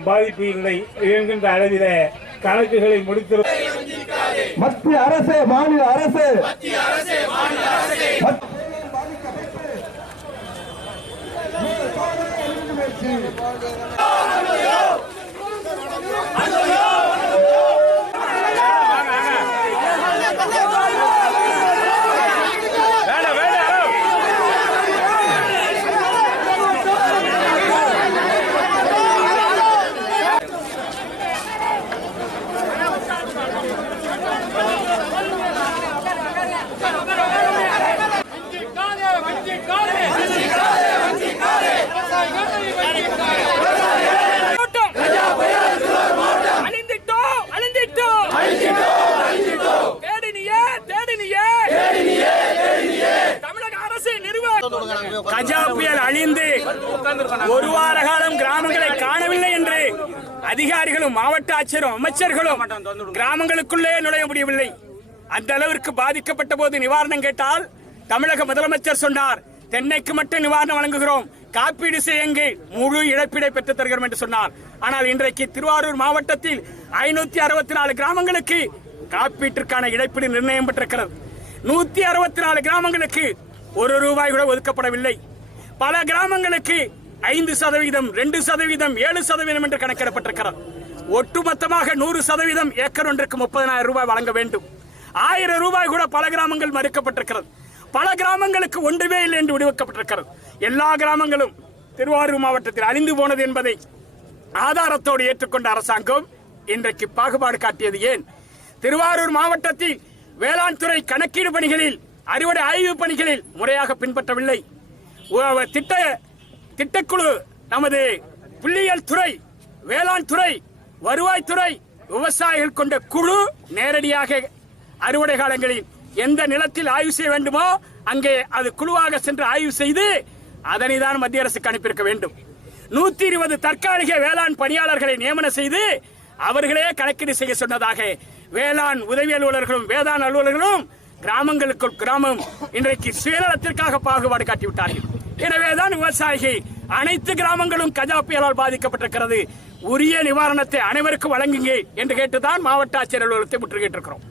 பாதிப்பு இல்லை என்கின்ற அளவில கணக்குகளை முடித்திரு மத்திய அரசு மாநில அரசு. மத்- கஜா புயல் அழிந்து ஒரு வார காலம் கிராமங்களை காணவில்லை என்று அதிகாரிகளும் மாவட்ட ஆட்சியரும் அமைச்சர்களும் கிராமங்களுக்குள்ளே நுழைய முடியவில்லை. அந்த அளவிற்கு பாதிக்கப்பட்ட போது நிவாரணம் கேட்டால் தமிழக முதலமைச்சர் சொன்னார் தென்னைக்கு மட்டும் நிவாரணம் வழங்குகிறோம். காப்பீடு செய்யுங்கள். முழு இழப்பீடை பெற்றுத் தருகிறோம் என்று சொன்னார். ஆனால் இன்றைக்கு திருவாரூர் மாவட்டத்தில் ஐநூத்தி அறுபத்தி நாலு கிராமங்களுக்கு காப்பீட்டிற்கான இழப்பீடு நிர்ணயம் பெற்றிருக்கிறது. நூத்தி அறுபத்தி நாலு கிராமங்களுக்கு ஒரு ரூபாய் கூட ஒதுக்கப்படவில்லை. பல கிராமங்களுக்கு ஐந்து சதவீதம் ரெண்டு சதவீதம் ஏழு சதவீதம் என்று கணக்கிடப்பட்டிருக்கிறது. ஒட்டுமொத்தமாக நூறு சதவீதம் ஏக்கர் ஒன்றுக்கு முப்பதனாயிரம் ரூபாய் வழங்க வேண்டும். ஆயிரம் ரூபாய் கூட பல கிராமங்கள் மறுக்கப்பட்டிருக்கிறது. பல கிராமங்களுக்கு ஒன்றுமே இல்லை என்று விடுவிக்கப்பட்டிருக்கிறது. எல்லா கிராமங்களும் திருவாரூர் மாவட்டத்தில் அழிந்து போனது என்பதை ஆதாரத்தோடு ஏற்றுக்கொண்ட அரசாங்கம் இன்றைக்கு பாகுபாடு காட்டியது ஏன்? திருவாரூர் மாவட்டத்தில் வேளாண் துறை கணக்கீடு பணிகளில் அறுவடை ஆய்வு பணிகளில் முறையாக பின்பற்றவில்லை. திட்ட திட்டக்குழு நமது புள்ளியியல் துறை வேளாண் துறை வருவாய் துறை விவசாயிகள் கொண்ட குழு நேரடியாக அறுவடை காலங்களில் எந்த நிலத்தில் ஆய்வு செய்ய வேண்டுமோ அங்கே அது குழுவாக சென்று ஆய்வு செய்து அதனை தான் மத்திய அரசுக்கு அனுப்பியிருக்க வேண்டும். நூத்தி இருபது தற்காலிக வேளாண் பணியாளர்களை நியமனம் செய்து அவர்களே கணக்கீடு செய்ய சொன்னதாக வேளாண் உதவி அலுவலர்களும் வேளாண் அலுவலர்களும் கிராமங்களுக்குள் கிராமம் இன்றைக்கு சுயநலத்திற்காக பாகுபாடு காட்டிவிட்டார்கள். எனவேதான் விவசாயிகள் அனைத்து கிராமங்களும் கஜா புயலால் பாதிக்கப்பட்டிருக்கிறது. உரிய நிவாரணத்தை அனைவருக்கும் வழங்குங்க என்று கேட்டுதான் மாவட்ட ஆட்சியர் அலுவலகத்தை முற்றுகையிட்டிருக்கிறோம்.